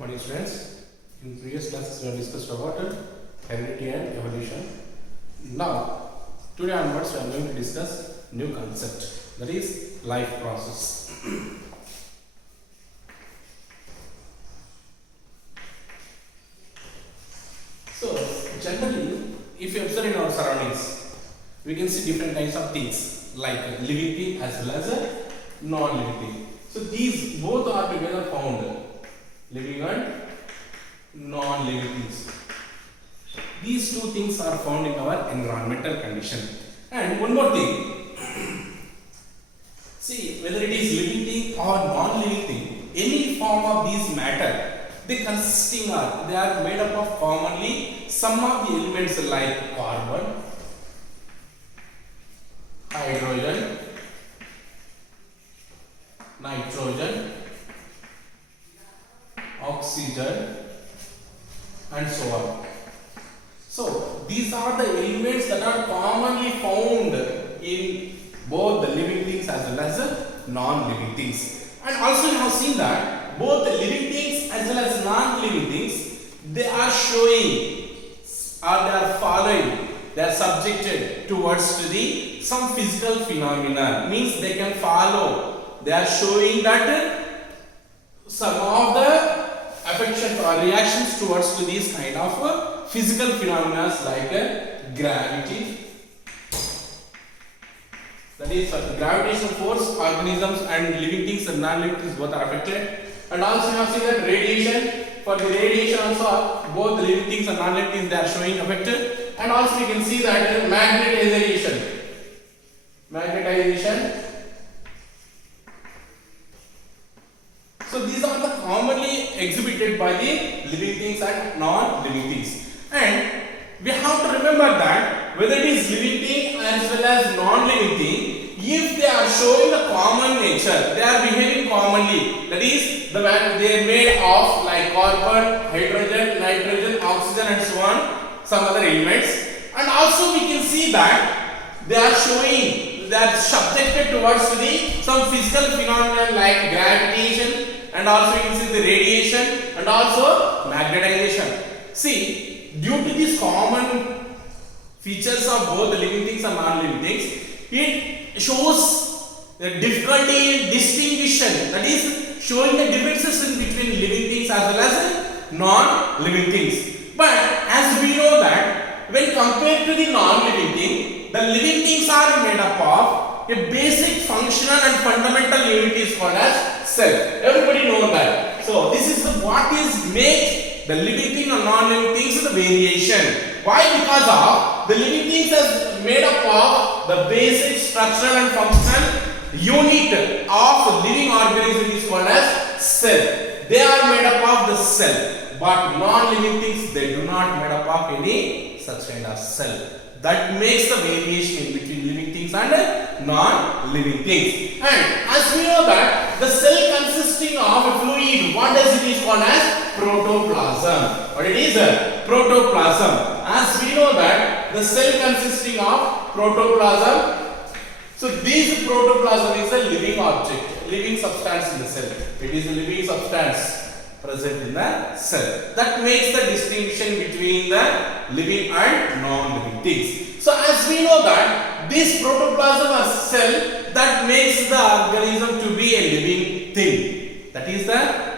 Morning students, in previous classes we have discussed about heredity and evolution. Now, today onwards we are going to discuss new concept, that is life process. So, generally, if you observe in our surroundings, we can see different kinds of things like living thing as well as non-living thing. So, these both are together found. Living and non-living things. These two things are found in our environmental condition. And one more thing, see whether it is living thing or non-living thing, any form of these matter, they are made up of commonly some of the elements like carbon, hydrogen, nitrogen, oxygen, and so on. So these are the elements that are commonly found in both the living things as well as non-living things. And also you have seen that both the living things as well as non-living things, they are showing or they are following, they are subjected towards to the some physical phenomena, means they can follow, they are showing that some of the affections or reactions towards to these kind of physical phenomena like gravity, that is gravitational force, organisms and living things and non-living things both are affected. And also you have seen that radiation, for the radiation also both living things and non-living things they are showing affected. And also you can see that magnetization. So these are the commonly exhibited by the living things and non-living things. And we have to remember that whether it is living thing as well as non-living thing, if they are showing a common nature, they are behaving commonly. That is, they are made of like carbon, hydrogen, nitrogen, oxygen and so on, some other elements. And also we can see that they are showing, they are subjected towards some physical phenomena like gravitation, and also you can see the radiation and also magnetization. See, due to these common features of both the living things and non-living things, it shows the difficulty in distinction, that is showing the differences in between living things as well as non-living things. But as we know that when compared to the non-living thing, the living things are made up of a basic functional and fundamental unit is called as cell. Everybody knows that. So this is what is makes the living thing and non-living things the variation. Why? Because of the living things is made up of the basic structural and functional unit of living organism is called as cell. They are made up of the cell, but non-living things they do not made up of any such kind of cell. That makes the variation in between living things and non-living things. And as we know that the cell consisting of a fluid, what does it is called as protoplasm. What it is? Protoplasm. As we know that the cell consisting of protoplasm, so this protoplasm is a living object, living substance in the cell. It is a living substance present in the cell. That makes the distinction between the living and non-living things. So as we know that this protoplasm or cell that makes the organism to be a living thing. That is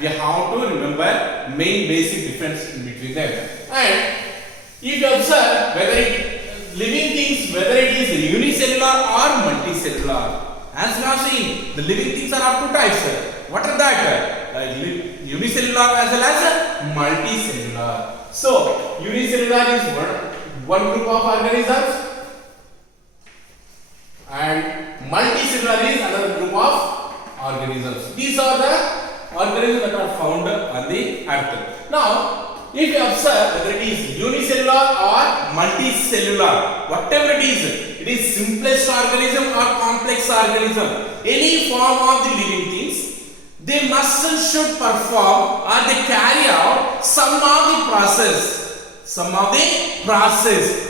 we have to remember main basic difference in between them. And if you observe whether living things, whether it is unicellular or multicellular, as we have seen, the living things are of two types. What are that? Unicellular as well as multicellular. So unicellular is one group of organisms, and multicellular is another group of organisms. These are the organisms that are found on the earth. Now, if you observe whether it is unicellular or multicellular, whatever it is simplest organism or complex organism, any form of the living things, they must and should perform or they carry out some of the process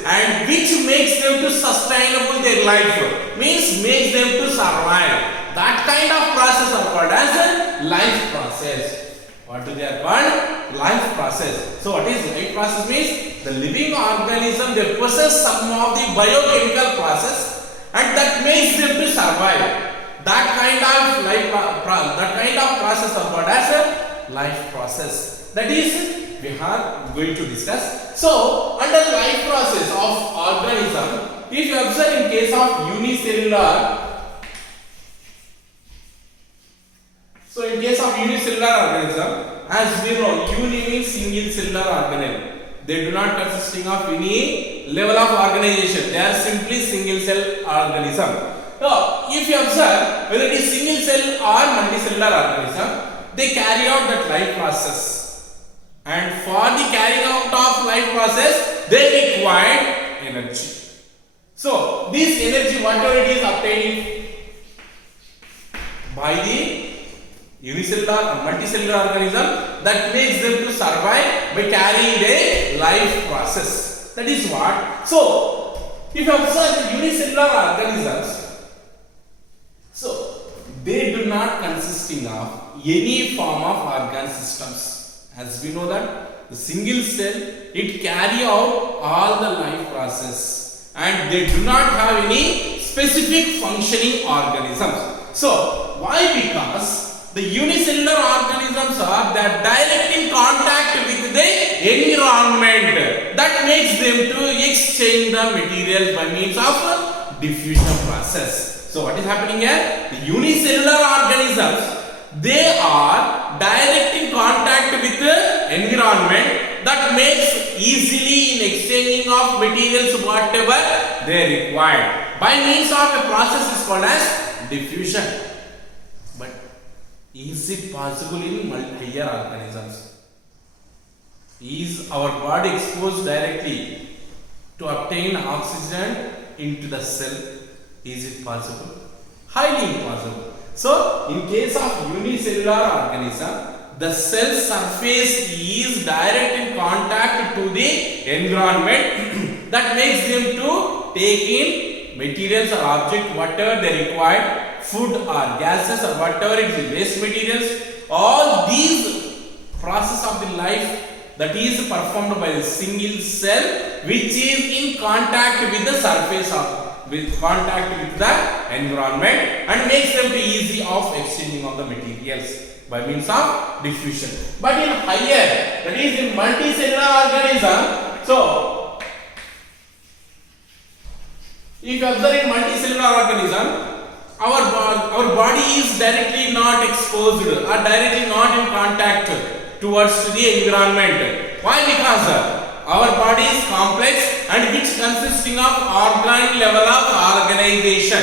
and which makes them to sustainable their life, means makes them to survive. That kind of process are called as a life process. What do they are called? life process. So what is life process means? The living organism, they possess some of the biochemical process and that makes them to survive. That kind of life, that kind of process are called as a life process. That is we are going to discuss. So under life process of organism, if you observe in case of unicellular, so in case of unicellular organism, as we know, uni means single cellular organelle. They do not consisting of any level of organization. They are simply single cell organism. So if you observe whether it is single cell or multicellular organism, they carry out that life process. And for the carrying out of life process, they require energy. So this energy, whatever it is obtained by the unicellular or multicellular organism, that makes them to survive by carrying a life process. That is what. So if you observe the unicellular organisms, so they do not consisting of any form of organ systems. As we know that the single cell, it carry out all the life process and they do not have any specific functioning organisms. So why? Because the unicellular organisms are that direct in contact with the environment, that makes them to exchange the material by means of diffusion process. So what is happening here? The unicellular organisms, they are direct in contact with the environment, that makes easily in exchanging of materials whatever they require by means of a process is called as diffusion. But is it possible in higher organisms? Is our body exposed directly to obtain oxygen into the cell? Is it possible? Highly impossible. So, in case of unicellular organism, the cell surface is direct in contact to the environment that makes them to take in materials or object whatever they require, food or gases or whatever it is, waste materials. All these process of the life that is performed by the single cell which is in contact with the surface of with contact with the environment and makes them to easy of exchanging of the materials by means of diffusion. But in higher, that is in multicellular organism, so if you observe in multicellular organism, our body is directly not exposed or directly not in contact towards the environment. Why? Because our body is complex and which consisting of organ level of organization.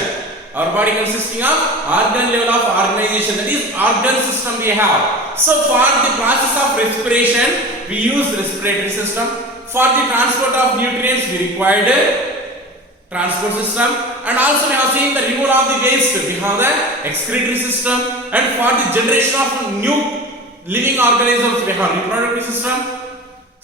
Our body consisting of organ level of organization, that is organ system we have. So for the process of respiration, we use respiratory system. For the transport of nutrients, we required transport system. And also we have seen the removal of the waste, we have the excretory system. And for the generation of new living organisms, we have reproductive system.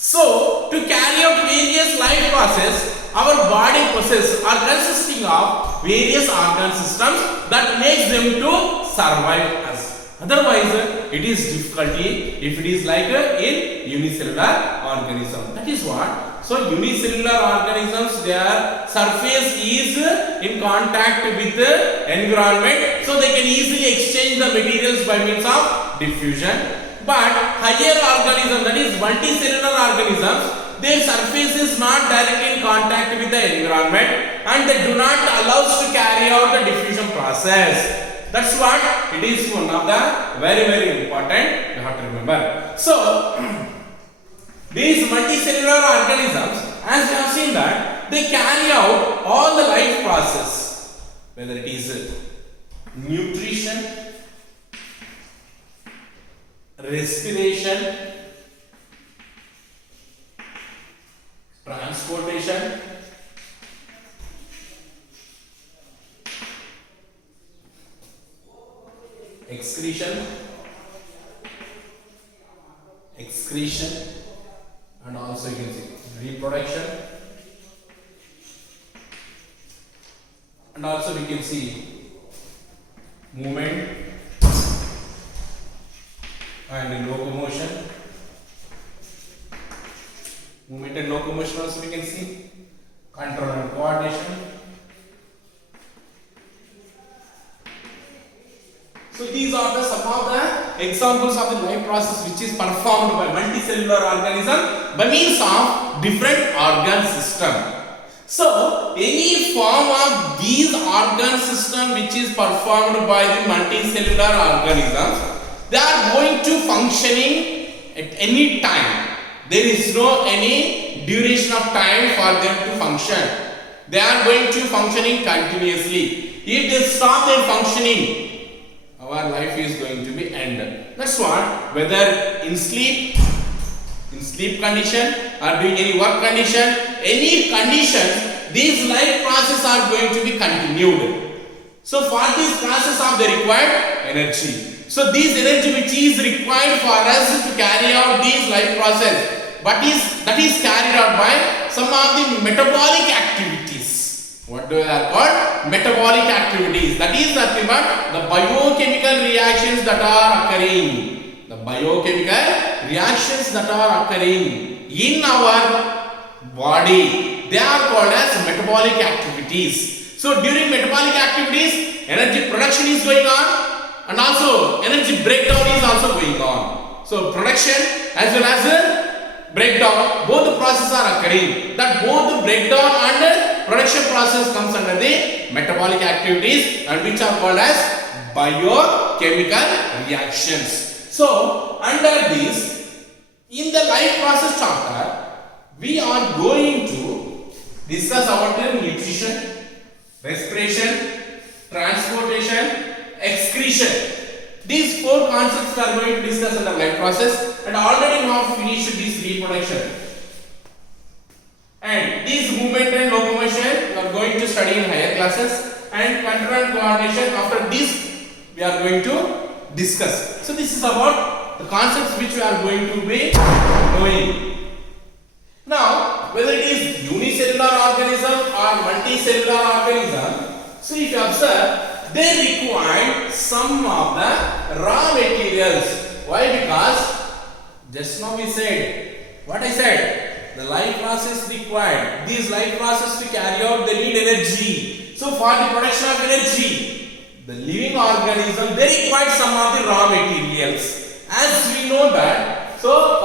So, to carry out various life process, our body possesses or consisting of various organ systems that makes them to survive us. Otherwise, it is difficulty if it is like in unicellular organism. That is what. So, unicellular organisms, their surface is in contact with the environment, so they can easily exchange the materials by means of diffusion. But higher organisms, that is multicellular organisms, their surface is not directly in contact with the environment and they do not allow us to carry out the diffusion process. That's what it is one of the very important you have to remember. So, these multicellular organisms, as we have seen that, they carry out all the life process, whether it is nutrition, respiration, transportation, excretion, and also you can see reproduction, and also we can see movement and locomotion, movement and locomotion also we can see, control and coordination. So these are the some of the examples of the life process which is performed by multicellular organism by means of different organ system. So any form of these organ system which is performed by the multicellular organisms, they are going to functioning at any time. There is no any duration of time for them to function. They are going to functioning continuously. If they stop their functioning, our life is going to be ended. That's what, whether in sleep condition or doing any work condition, any condition, these life processes are going to be continued. So for this process of the required energy. So this energy which is required for us to carry out these life process, but that is carried out by some of the metabolic activities. What do they are called? Metabolic activities. That is nothing but the biochemical reactions that are occurring. The biochemical reactions that are occurring in our body, they are called as metabolic activities. So during metabolic activities, energy production is going on and also energy breakdown is also going on. So production as well as breakdown, both the processes are occurring. That both the breakdown and production process comes under the metabolic activities and which are called as biochemical reactions. So under this, in the life process chapter, we are going to discuss about the nutrition, respiration, transportation, excretion. These four concepts we are going to discuss in the life process, and already we have finished this reproduction. And this movement and locomotion we are going to study in higher classes, and control and coordination after this we are going to discuss. So this is about the concepts which we are going to be knowing. Now whether it is unicellular organism or multicellular organism, so if you observe, they require some of the raw materials. Why? Because just now we said, what I said, the life process required. These life process to carry out, they need energy. So for the production of energy, the living organism, they require some of the raw materials. As we know that, so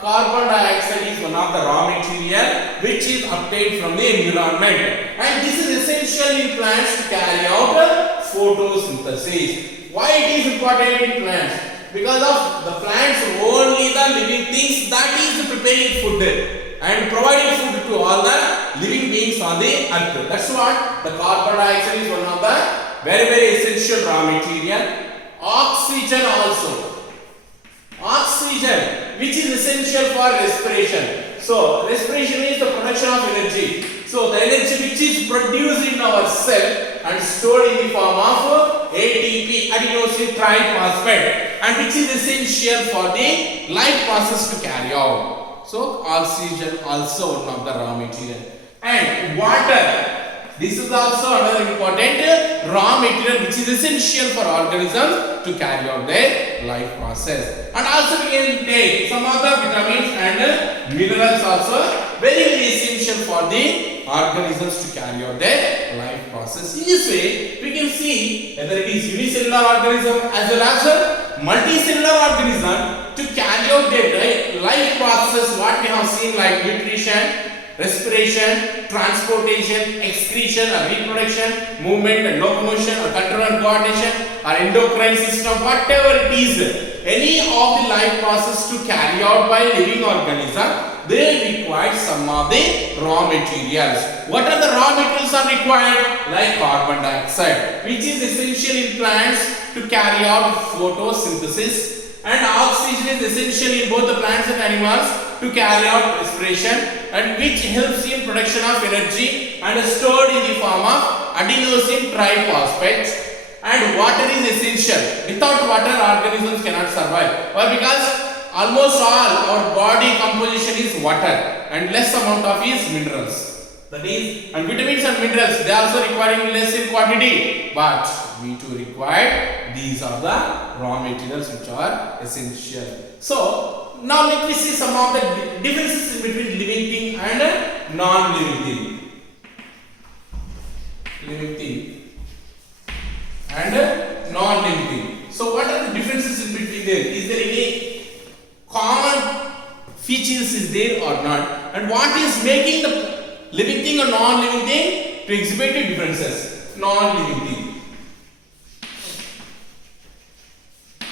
carbon dioxide is one of the raw material which is obtained from the environment, and this is essential in plants to carry out photosynthesis. Why it is important in plants? Because of the plants only the living things that is preparing food and providing food to all the living beings on the earth. That's what the carbon dioxide is one of the very essential raw material. Oxygen also. Oxygen, which is essential for respiration. So respiration is the production of energy. So the energy which is produced in our cell and stored in the form of ATP, adenosine triphosphate, and which is essential for the life process to carry out. So oxygen also one of the raw material. And water. This is also another important raw material which is essential for organisms to carry out their life process. And also we can take some other vitamins and minerals also very essential for the organisms to carry out their life process. In this way, we can see whether it is unicellular organism as well as multicellular organism to carry out their life process. What we have seen like nutrition, respiration, transportation, excretion or reproduction, movement and locomotion or control and coordination or endocrine system, whatever it is, any of the life process to carry out by living organism, they require some of the raw materials. What are the raw materials are required? Like carbon dioxide, which is essential in plants to carry out photosynthesis, and oxygen is essential in both the plants and animals to carry out respiration, and which helps in production of energy and is stored in the form of adenosine triphosphate. And water is essential. Without water, organisms cannot survive. Why? Because almost all our body composition is water and less amount of is minerals. That is, and vitamins and minerals, they are also requiring less in quantity, but we too require. These are the raw materials which are essential. So now let me see some of the differences between living thing and non-living thing. Living thing and non-living thing. So what are the differences in between them? Is there any common features is there or not? And what is making the living thing or non-living thing to exhibit the differences? Non-living thing.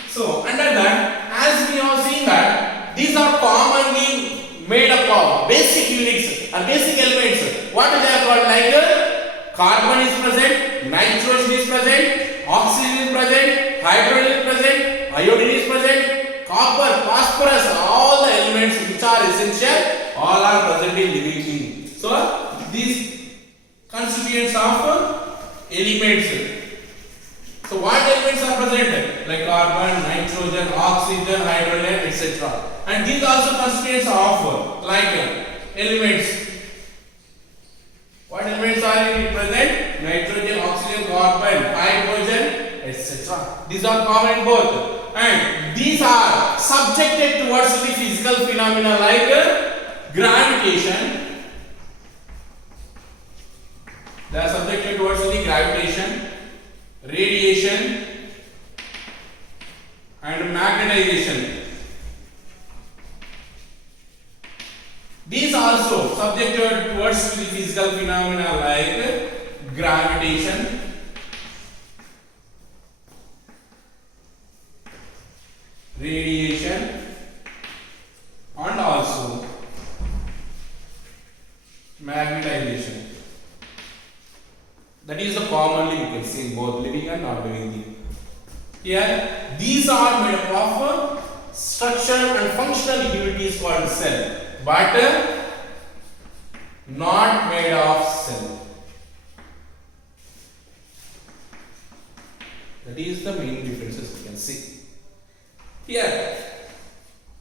So under that, as we have seen that these are commonly made up of basic units or basic elements. What they are called? Like carbon is present, nitrogen is present, oxygen is present, hydrogen is present, iodine is present, copper, phosphorus, all the elements which are essential, all are present in living thing. So these constituents of elements. So what elements are present? Like carbon, nitrogen, oxygen, hydrogen, etc. And these also constituents of like elements. What elements are present? Nitrogen, oxygen, carbon, hydrogen, etc. These are common in both. And these are subjected towards the physical phenomena like gravitation. They are subjected towards the gravitation, radiation and magnetization. These also subjected towards the physical phenomena like gravitation, radiation and also magnetization. That is the commonly we can see in both living and non-living thing. Here, these are made up of structure and functional unities called cell, but not made of cell. That is the main differences we can see. Here,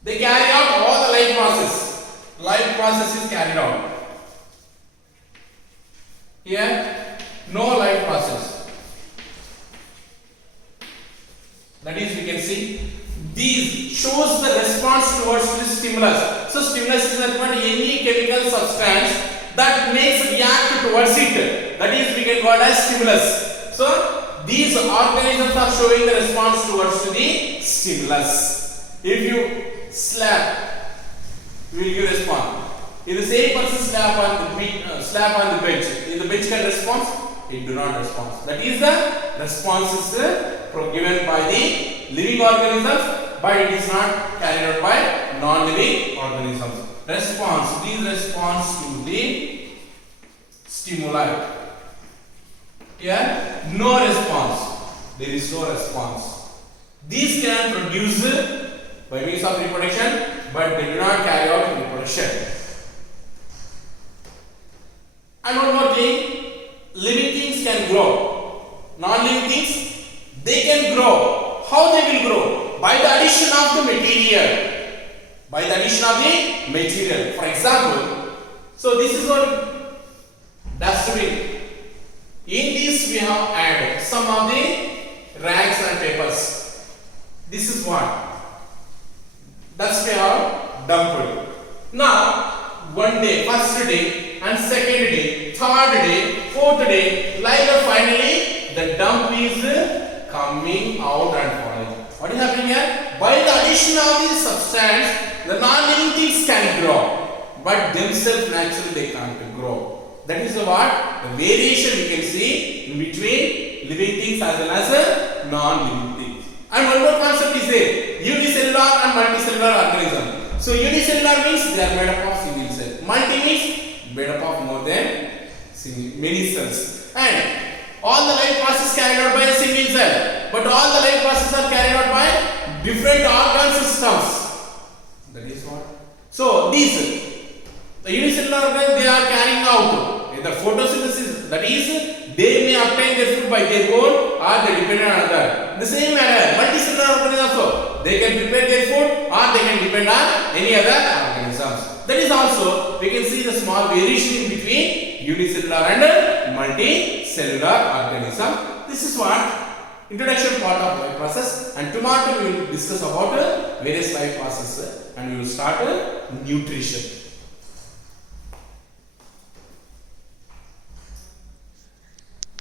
they carry out all the life process. Life process is carried out. Here, no life process. That is, we can see these shows the response towards the stimulus. So stimulus is nothing any chemical substance that makes react towards it. That is, we can call as stimulus. So these organisms are showing the response towards the stimulus. If you slap, will you respond? If the same person slap on the bench, is the bench can respond? It do not respond. That is the response is given by the living organisms, but it is not carried out by non-living organisms. Response. These response to the stimuli. Here, no response. There is no response. These can produce by means of reproduction, but they do not carry out reproduction. And one more thing, living things can grow. Non-living things, they can grow. How they will grow? By the addition of the material. By the addition of the material. For example, so this is one dustbin. In this we have added some of the rags and papers. This is what? Thus we have dumped. Now, one day, first day and second day, third day, fourth day, like finally the dump is coming out and falling. What is happening here? By the addition of this substance, the non-living things can grow, but themselves naturally they can't grow. That is what? The variation we can see in between living things as well as non-living things. And one more concept is there, unicellular and multicellular organism. So unicellular means they are made up of single cell. Multi means made up of more than many cells. And all the life process carried out by a single cell, but all the life processes are carried out by different organ systems. That is what. So these the unicellular organisms, they are carrying out the photosynthesis. That is, they may obtain their food by their own or they depend on other. In the same manner, multicellular organisms also, they can prepare their food or they can depend on any other organisms. That is also, we can see the small variation in between unicellular and multicellular organism. This is what introduction part of life process, and tomorrow we will discuss about various life processes and we will start nutrition.